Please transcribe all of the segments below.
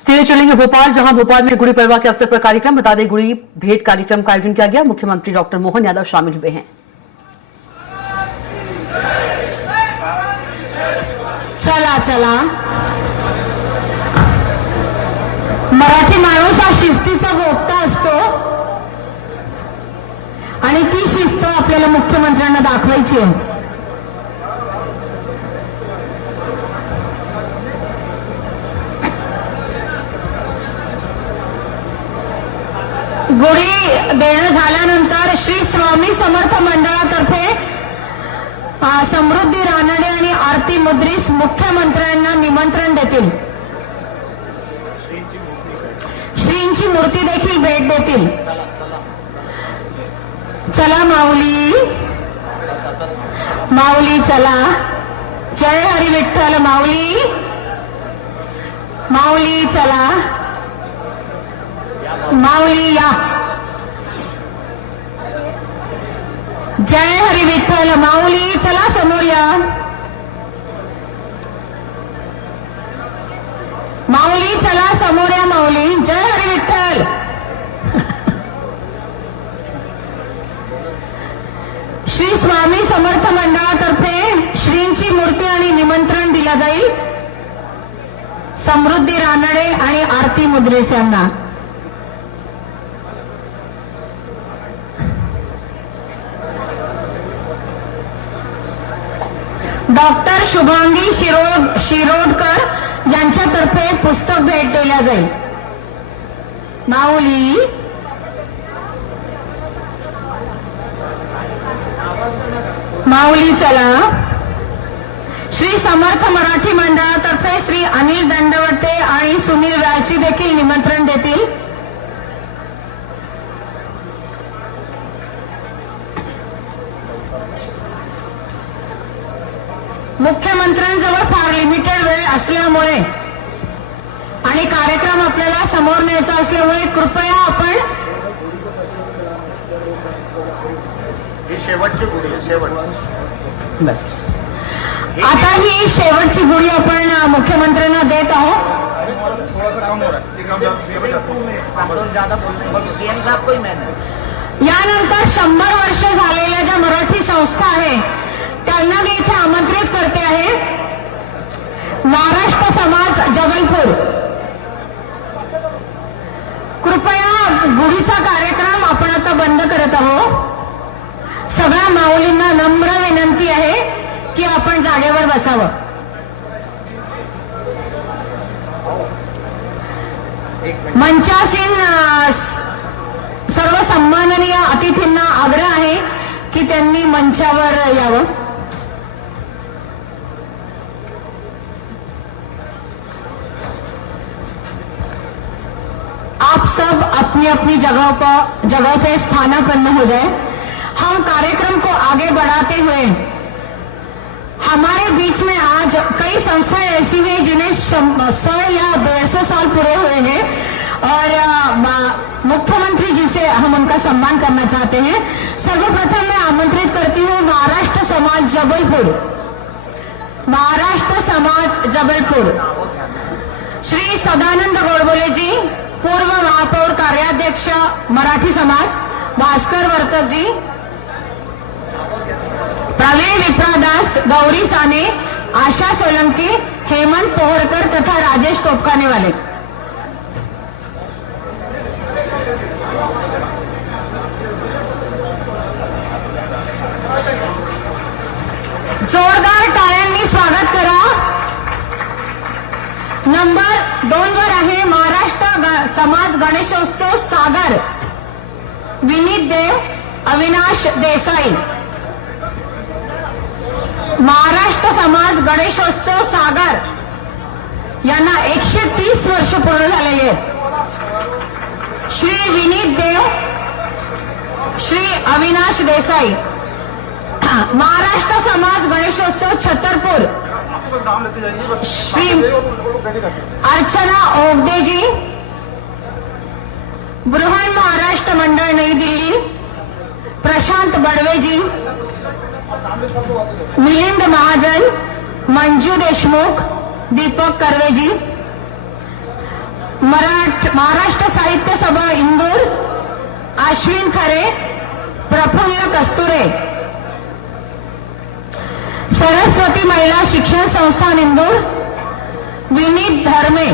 सीधे चलेंगे भोपाल, जहां भोपाल में गुड़ी पड़वा के अवसर पर कार्यक्रम बता दें गुड़ी भेंट कार्यक्रम का आयोजन किया गया। मुख्यमंत्री डॉक्टर मोहन यादव शामिल हुए हैं। चला चला, मराठी माणूस हा शिस्तीचा भोक्ता असतो आणि ती शिस्त आपल्याला मुख्यमंत्र्यांना दाखवायची आहे। गुढी देणं झाल्यानंतर श्री स्वामी समर्थ मंडळातर्फे समृद्धी रानडे आणि आरती मुद्रीस मुख्यमंत्र्यांना निमंत्रण देतील। श्रींची मूर्ती देखील भेट देतील। चला माऊली, माऊली चला, जय हरी विठ्ठल माऊली, माऊली चला, माऊली या, जय हरी विठ्ठल माऊली चला, समोर या, माऊली चला, समोर या, माऊली, जय हरी विठ्ठल। श्री स्वामी समर्थ मंडळातर्फे श्रींची मूर्ती आणि निमंत्रण दिला जाईल समृद्धी रानडे आणि आरती मुद्रेस यांना। डॉक्टर शुभांगी शिरोडकर यांच्यातर्फे पुस्तक भेट दिल्या जाईल। माऊली, माऊली चला। श्री समर्थ मराठी मंडळातर्फे श्री अनिल दंडवते आणि सुनील व्यासजी देखील निमंत्रण देतील। मुख्यमंत्र्यांजवळ फार लिमिटेड वेळ असल्यामुळे आणि कार्यक्रम आपल्याला समोर न्यायचा असल्यामुळे कृपया आपण शेवटची गुढी, शेवट बस आता ही शेवटची गुढी आपण मुख्यमंत्र्यांना देत आहोत। यानंतर 100 वर्ष झालेल्या ज्या मराठी संस्था आहे त्यांना मी इथे आमंत्रित करते आहे। महाराष्ट्र समाज जबलपूर, कृपया गुढीचा कार्यक्रम आपण आता बंद करत आहोत। सगळ्या माऊलींना नम्र विनंती आहे की आपण जागेवर बसावं। मंचासीन सर्व सन्माननीय अतिथींना आग्रह आहे की त्यांनी मंचावर यावं। आप सब अपनी अपनी जगह पे स्थानापन्न हो जाए। हम कार्यक्रम को आगे बढ़ाते हुए हमारे बीच में आज कई संस्थाएं ऐसी हैं जिन्हें 100 या 150 साल पूरे हुए हैं और मुख्यमंत्री जी से हम उनका सम्मान करना चाहते हैं। सर्वप्रथम मैं आमंत्रित करती हूँ महाराष्ट्र समाज जबलपुर, महाराष्ट्र समाज जबलपुर, श्री सदानंद गोडबोले जी, पूर्व महापौर कार्याध्यक्ष मराठी समाज, भास्कर वर्तक जी, प्रवीण विप्रादास, गौरी साने, आशा सोलंकी, हेमंत पोहरकर तथा राजेश तोपकाने वाले। जोरदार टाळ्यांनी स्वागत करा। नंबर 2 वर आहे महाराष्ट्र समाज गणेशोत्सव सागर, विनीत देव, अविनाश देसाई। महाराष्ट्र समाज गणेशोत्सव सागर यांना 130 वर्ष पूर्ण झालेली आहेत। श्री विनीत देव, श्री अविनाश देसाई। महाराष्ट्र समाज गणेशोत्सव छतरपूर, श्री अर्चना ओगदे जी, बृहन महाराष्ट्र मंडळ नई दिल्ली, प्रशांत बडवे जी, मिलिंद महाजन, मंजू देशमुख, दीपक कर्वेजी। महाराष्ट्र साहित्य सभा इंदूर, अश्विन खरे, प्रफुल्ल कस्तुरे, सरस्वती महिला शिक्षण संस्थान इंदूर, विनीत धर्मे,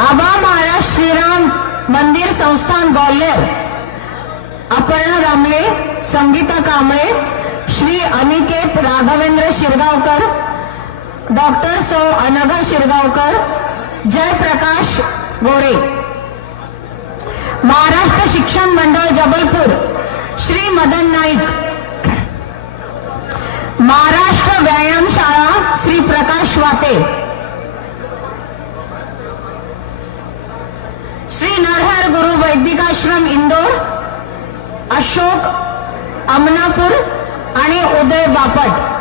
आबा महाराज श्रीराम मंदिर संस्थान ग्वालियर, अपर्णा रामले, संगीता कांबळे, श्री अनिकेत राघवेंद्र शिरगावकर, डॉक्टर सौ अनघा शिरगावकर, जयप्रकाश गोरे, महाराष्ट्र शिक्षण मंडळ जबलपूर, श्री मदन नाईक, महाराष्ट्र व्यायाम शाळा श्री प्रकाश वाते, श्री नरहर गुरु वैदिकाश्रम इंदोर, अशोक अमनापूर आणि उदय बापट.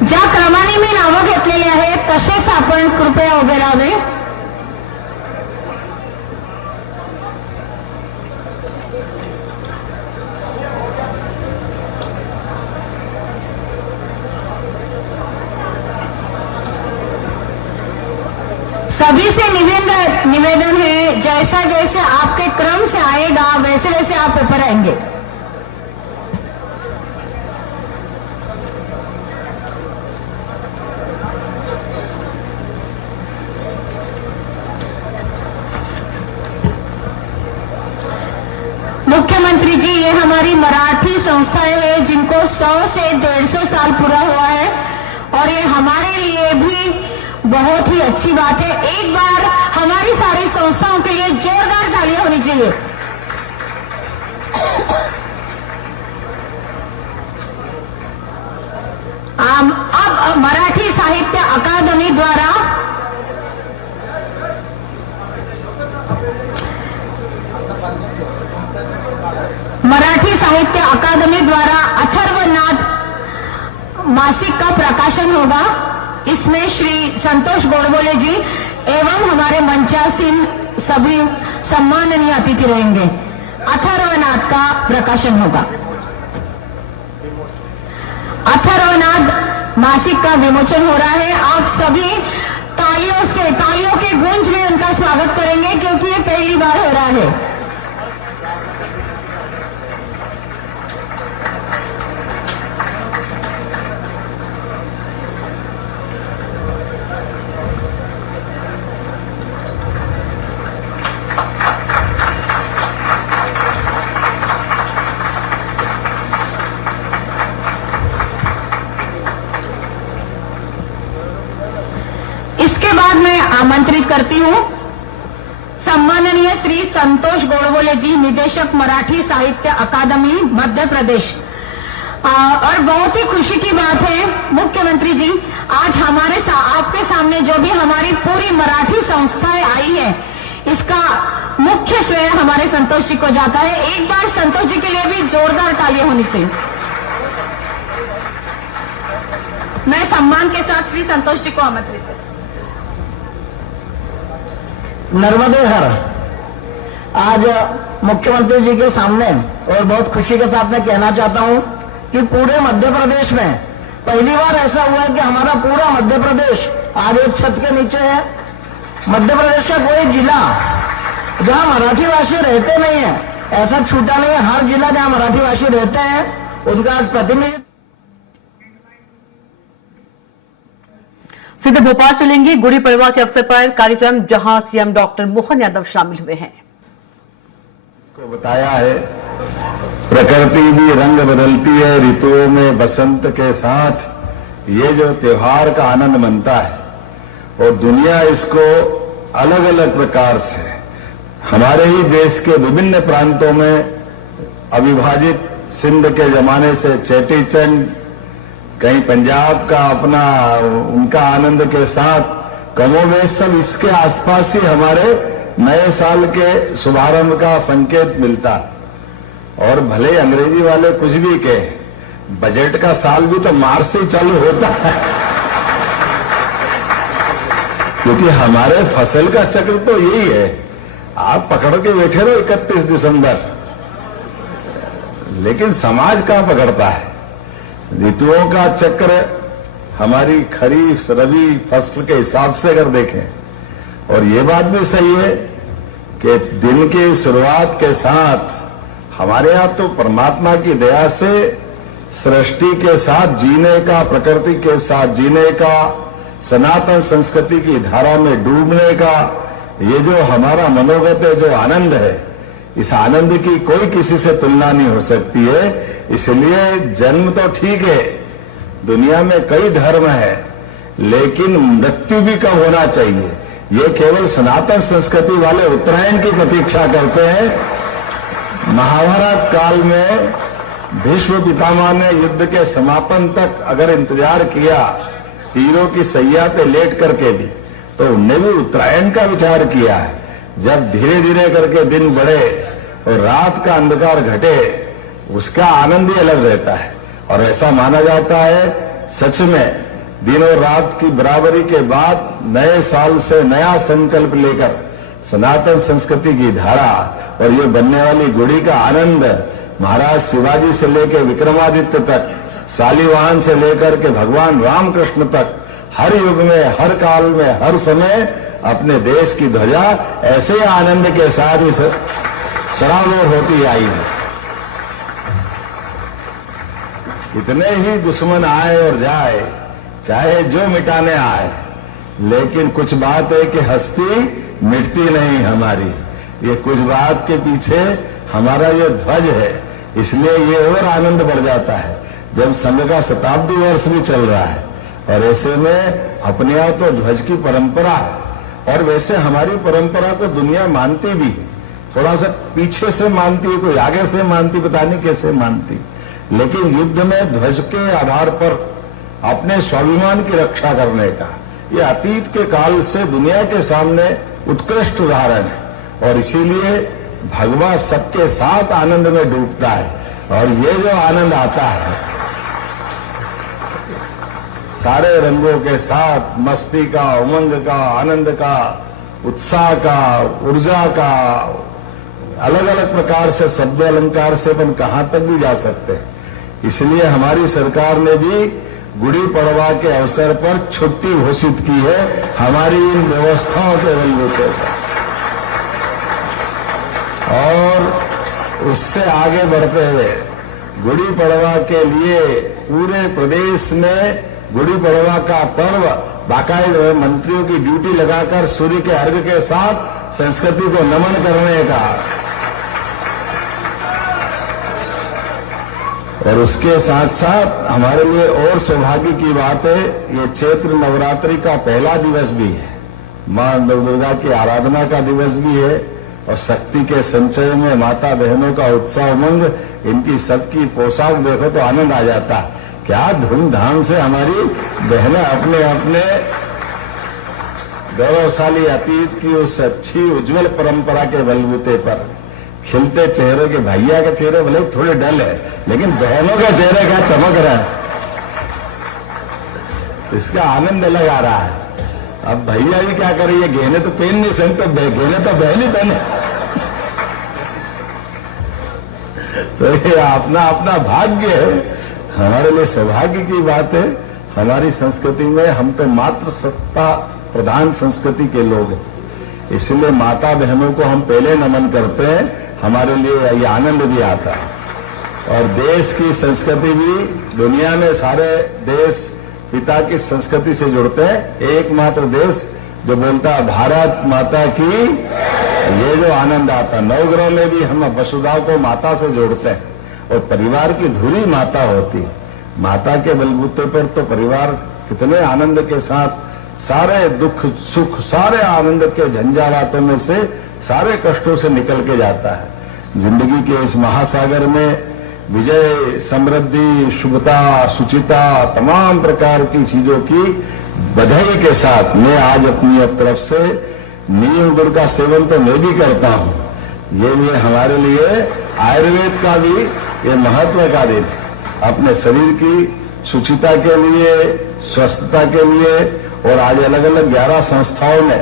ज्या क्रमाने मी नावं घेतलेली आहेत तसेच आपण कृपया उभे राहावे. सभी से निवेदन है, जैसा जैसे आपके क्रम से आएगा वैसे वैसे आप ऊपर आएंगे. मुख्यमंत्री जी, ये हमारी मराठी संस्थाएं हैं जिनको 100 से 150 साल पूरा हुआ है और ये हमारे लिए भी बहुत ही अच्छी बात है. एक बार हमारी सारी संस्थाओं के लिए जोरदार तालियां होनी चाहिए. अब मराठी साहित्य अकादमी द्वारा अथर्वनाद मासिक का प्रकाशन होगा. इसमें श्री संतोष गोडबोले जी एवं हमारे मंचासीन सभी सम्माननीय अतिथि रहेंगे. अथर्वनाद का प्रकाशन होगा. अथर्वनाद मासिक का विमोचन हो रहा है. आप सभी तालियों के गूंज में उनका स्वागत करेंगे क्योंकि ये पहली बार हो रहा है. इसके बाद मैं आमंत्रित करती हूं सम्माननीय श्री संतोष गोडबोले जी, निदेशक मराठी साहित्य अकादमी मध्य प्रदेश. और बहुत ही खुशी की बात है मुख्यमंत्री जी, आज आपके सामने जो भी हमारी पूरी मराठी संस्थाएं आई है इसका मुख्य श्रेय हमारे संतोष जी को जाता है. एक बार संतोष जी के लिए भी जोरदार तालियां होनी चाहिए. मैं सम्मान के साथ श्री संतोष जी को आमंत्रित करती हूं. नर्मदे हर. आज मुख्यमंत्री जी के सामने और बहुत खुशी के साथ मैं कहना चाहता हूं कि पूरे मध्य प्रदेश में पहली बार ऐसा हुआ है कि हमारा पूरा मध्य प्रदेश आज एक छत के नीचे है. मध्य प्रदेश का कोई जिला जहां मराठी भाषी रहते नहीं है ऐसा छूटा नहीं है. हर जिला जहां मराठी भाषी रहते हैं उनका आज प्रतिनिधित्व. सीधे भोपाल चलेंगे. गुड़ी पड़वा के अवसर पर कार्यक्रम जहां सीएम डॉक्टर मोहन यादव शामिल हुए हैं. इसको बताया है प्रकृति भी रंग बदलती है ऋतुओं में बसंत के साथ. ये जो त्योहार का आनंद मनता है और दुनिया इसको अलग अलग प्रकार से हमारे ही देश के विभिन्न प्रांतों में अविभाजित सिंध के जमाने से चेटी चंड, कहीं पंजाब का अपना उनका आनंद के साथ कमोबेश सब इसके आसपास ही हमारे नए साल के शुभारंभ का संकेत मिलता. और भले अंग्रेजी वाले कुछ भी कहे, बजट का साल भी तो मार्च से चालू होता है क्योंकि हमारे फसल का चक्र तो यही है. आप पकड़ के बैठे रहो 31 दिसंबर, लेकिन समाज कहां पकड़ता है। ऋतुओं का चक्र हमारी खरीफ रबी फसल के हिसाब से अगर देखें, और ये बात भी सही है कि दिन की शुरुआत के साथ हमारे यहां तो परमात्मा की दया से सृष्टि के साथ जीने का, प्रकृति के साथ जीने का, सनातन संस्कृति की धारा में डूबने का ये जो हमारा मनोगत है, जो आनंद है, इस आनंद की कोई किसी से तुलना नहीं हो सकती है। इसलिए जन्म तो ठीक है, दुनिया में कई धर्म है, लेकिन मृत्यु भी कब होना चाहिए ये केवल सनातन संस्कृति वाले उत्तरायण की प्रतीक्षा करते हैं। महाभारत काल में भीष्म पितामह ने युद्ध के समापन तक अगर इंतजार किया, तीरों की सैया पे लेट करके भी, तो उनने भी उत्तरायण का विचार किया है। जब धीरे धीरे करके दिन बढ़े और रात का अंधकार घटे, उसका आनंद ही अलग रहता है। और ऐसा माना जाता है, सच में दिन और रात की बराबरी के बाद नए साल से नया संकल्प लेकर सनातन संस्कृति की धारा और ये बनने वाली गुड़ी का आनंद महाराज शिवाजी से लेकर विक्रमादित्य तक, शालिवाहन से लेकर के भगवान रामकृष्ण तक, हर युग में, हर काल में, हर समय अपने देश की ध्वजा ऐसे आनंद के साथ ही सराबोर होती आई है। कितने ही दुश्मन आए और जाए, चाहे जो मिटाने आए, लेकिन कुछ बात है कि हस्ती मिटती नहीं हमारी। ये कुछ बात के पीछे हमारा ये ध्वज है, इसलिए ये और आनंद बढ़ जाता है जब संघ का शताब्दी वर्ष भी चल रहा है। और ऐसे में अपने यहाँ तो ध्वज की परंपरा है, और वैसे हमारी परंपरा को दुनिया मानती भी है। थोड़ा सा पीछे से मानती है, कोई आगे से मानती, पता नहीं कैसे मानती, लेकिन युद्ध में ध्वज के आधार पर अपने स्वाभिमान की रक्षा करने का ये अतीत के काल से दुनिया के सामने उत्कृष्ट उदाहरण है। और इसीलिए भगवान सबके साथ आनंद में डूबता है। और ये जो आनंद आता है सारे रंगों के साथ, मस्ती का, उमंग का, आनंद का, उत्साह का, ऊर्जा का, अलग अलग प्रकार से शब्द अलंकार से अपन कहां तक भी जा सकते हैं। इसलिए हमारी सरकार ने भी गुड़ी पड़वा के अवसर पर छुट्टी घोषित की है हमारी इन व्यवस्थाओं के बलबूते पर। और उससे आगे बढ़ते हुए गुड़ी पड़वा के लिए पूरे प्रदेश में गुड़ी पड़वा का पर्व बाकायदा मंत्रियों की ड्यूटी लगाकर सूर्य के अर्घ्य के साथ संस्कृति को नमन करने का, और उसके साथ साथ हमारे लिए और सौभाग्य की बात है, ये चैत्र नवरात्रि का पहला दिवस भी है, मां नवदुर्गा की आराधना का दिवस भी है, और शक्ति के संचय में माता बहनों का उत्साह उमंग, इनकी सबकी पोशाक देखो तो आनंद आ जाता है। क्या धूमधाम से हमारी बहनें अपने अपने गौरवशाली अतीत की उस अच्छी उज्जवल परंपरा के बलबूते पर खिलते चेहरे के, भैया के चेहरे भले थोड़े डल है, लेकिन बहनों का चेहरे क्या चमक रहा है, इसका आनंद अलग आ रहा है। अब भैया भी क्या करें, ये गहने तो पहन नहीं सकते, गहने तो बहन ही पहने। तो ये अपना अपना भाग्य है, हमारे लिए सौभाग्य की बात है। हमारी संस्कृति में हम तो मात्र सत्ता प्रधान संस्कृति के लोग हैं, इसलिए माता बहनों को हम पहले नमन करते हैं, हमारे लिए ये आनंद भी आता है। और देश की संस्कृति भी, दुनिया में सारे देश पिता की संस्कृति से जुड़ते हैं, एकमात्र देश जो बोलता है भारत माता की, ये जो आनंद आता है। नवग्रह में भी हम वसुधा को माता से जोड़ते हैं, और परिवार की धुरी माता होती है। माता के बलबूते पर तो परिवार कितने आनंद के साथ सारे दुख सुख, सारे आनंद के झंझावातों में से, सारे कष्टों से निकल के जाता है। जिंदगी के इस महासागर में विजय, समृद्धि, शुभता, शुचिता, तमाम प्रकार की चीजों की बधाई के साथ मैं आज अपनी तरफ से नीम गुड़ का सेवन तो मैं भी करता हूं। ये लिए हमारे लिए आयुर्वेद का भी ये महत्व का दिन है, अपने शरीर की शुचिता के लिए, स्वस्थता के लिए। और आज अलग अलग 11 संस्थाओं ने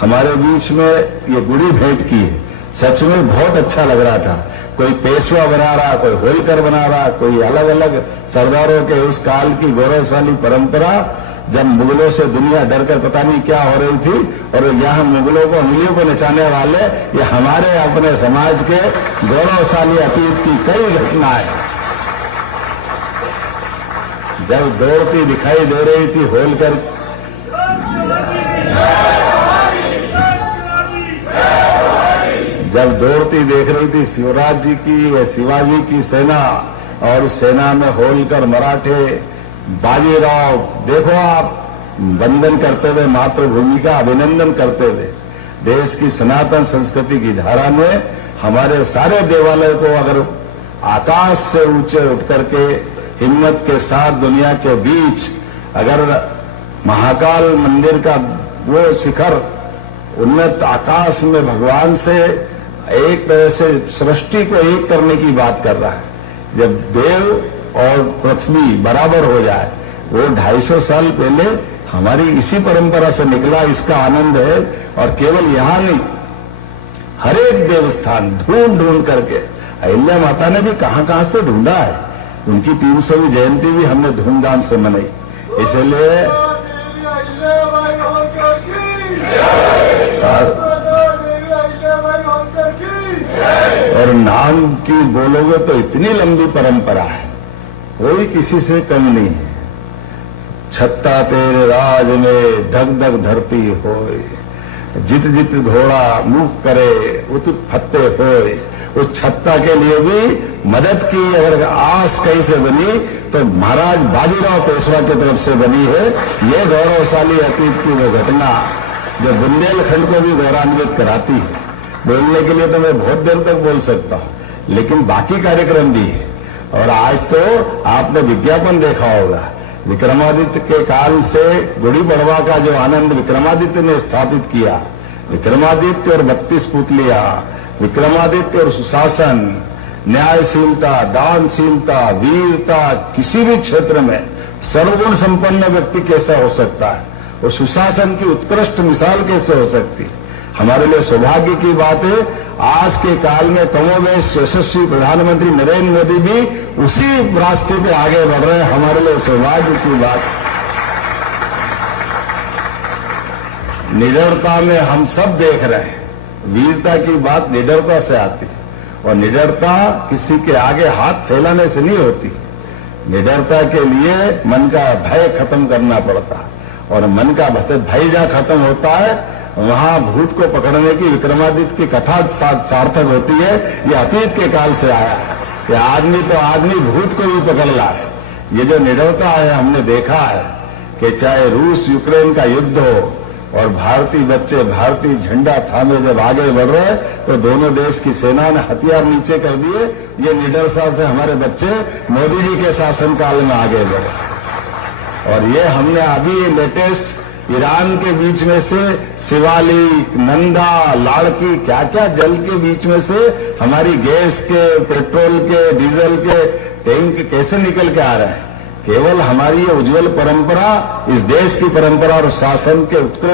हमारे बीच में ये गुड़ी भेंट की है, सच में बहुत अच्छा लग रहा था। कोई पेशवा बना रहा, कोई होलकर बना रहा, कोई अलग अलग सरदारों के उस काल की गौरवशाली परंपरा, जब मुगलों से दुनिया डरकर पता नहीं क्या हो रही थी, और यहाँ मुगलों को उंगलियों को नचाने वाले ये हमारे अपने समाज के गौरवशाली अतीत की कई घटनाएं। जब दौड़ती दिखाई दे रही थी होलकर, जब दौड़ती देख रही थी शिवराज जी की, शिवाजी की सेना, और उस सेना में होलकर, मराठे, बाजीराव, देखो आप वंदन करते हुए मातृभूमि का अभिनंदन करते हुए देश की सनातन संस्कृति की धारा में हमारे सारे देवालय को अगर आकाश से ऊंचे उठ करके हिम्मत के साथ दुनिया के बीच अगर महाकाल मंदिर का वो शिखर उन्नत आकाश में भगवान से एक तरह से सृष्टि को एक करने की बात कर रहा है, जब देव और पृथ्वी बराबर हो जाए, वो 250 साल पहले हमारी इसी परंपरा से निकला, इसका आनंद है। और केवल यहां नहीं, हर एक देवस्थान ढूंढ ढूंढ करके अहिल्या माता ने भी कहां से ढूंढा है। उनकी 300वीं जयंती भी हमने धूमधाम से मनाई। इसलिए और नाम की बोलोगे तो इतनी लंबी परंपरा है, कोई किसी से कम नहीं है। छत्ता तेरे राज में धक धक धरती होए, जित जित घोड़ा मुख करे उत फत्ते होए। उस छत्ता के लिए भी मदद की अगर आस कैसे बनी तो महाराज बाजीराव पेशवा की तरफ से बनी है। ये गौरवशाली अतीत की वो घटना जो बुंदेलखंड को भी गौरवान्वित कराती है। बोलने के लिए तो मैं बहुत देर तक बोल सकता हूं, लेकिन बाकी कार्यक्रम भी है। और आज तो आपने विज्ञापन देखा होगा, विक्रमादित्य के काल से गुड़ी पड़वा का जो आनंद विक्रमादित्य ने स्थापित किया, विक्रमादित्य और 32 पुतलियां, विक्रमादित्य और सुशासन, न्यायशीलता, दानशीलता, वीरता, किसी भी क्षेत्र में सर्वगुण संपन्न व्यक्ति कैसा हो सकता है, और सुशासन की उत्कृष्ट मिसाल कैसे हो सकती है। हमारे लिए सौभाग्य की बात है, आज के काल में कमोबेश यशस्वी प्रधानमंत्री नरेंद्र मोदी भी उसी रास्ते पे आगे बढ़ रहे हैं। हमारे लिए सौभाग्य की बात। निडरता में हम सब देख रहे हैं, वीरता की बात निडरता से आती है, और निडरता किसी के आगे हाथ फैलाने से नहीं होती। निडरता के लिए मन का भय खत्म करना पड़ता है, और मन का भय जहां खत्म होता है वहां भूत को पकड़ने की विक्रमादित्य की कथा सार्थक होती है। ये अतीत के काल से आया है। ये आदमी तो आदमी भूत को भी पकड़ ला है। ये जो निडरता है, हमने देखा है कि चाहे रूस यूक्रेन का युद्ध हो और भारतीय बच्चे भारतीय झंडा थामे जब आगे बढ़ रहे तो दोनों देश की सेना ने हथियार नीचे कर दिए। ये निडरता से हमारे बच्चे मोदी जी के शासनकाल में आगे बढ़े। और ये हमने अभी लेटेस्ट ईरान के बीच में से शिवालिक, नंदा, लाड़की, क्या क्या जल के बीच में से हमारी गैस के, पेट्रोल के, डीजल के टैंक कैसे निकल के आ रहे हैं। केवल हमारी ये उज्जवल परंपरा, इस देश की परंपरा और शासन के उत्कृष्ट